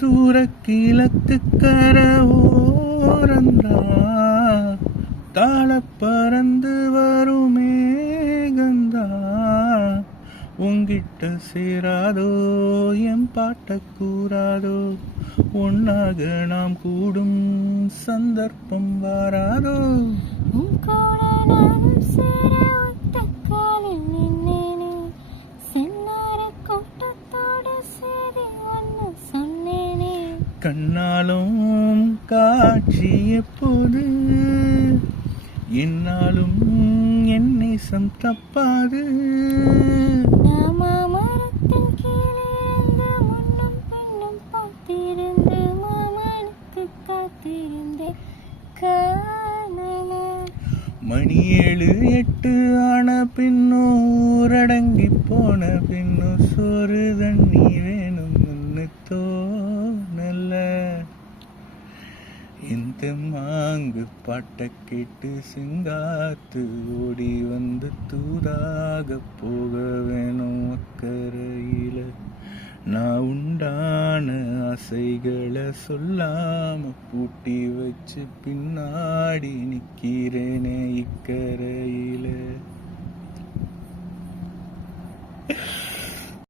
தூர கிழக்கு கர ஓரந்தா தாழ பறந்து வருமே கந்தா உங்கிட்ட சேராதோ என் பாட்ட கூறாதோ ஒன்னாக நாம் கூடும் சந்தர்ப்பம் வாராதோ கண்ணாலும் காட்சி எப்போது என்னாலும் என் நேசம் தப்பாது மணி 7 8 ஆன பின்னும் ஊரடங்கி போன பின்னும் சோறு தண்ணி வேணும் தோணல இந்த மாங்கு பாட்ட கேட்டு சிங்காத்து ஓடி வந்து தூதாக போக வேணும் அக்கறையில நான் உண்டான ஆசைகளை சொல்லாம பூட்டி வச்சு பின்னாடி நிக்கிறேனே இக்கரையில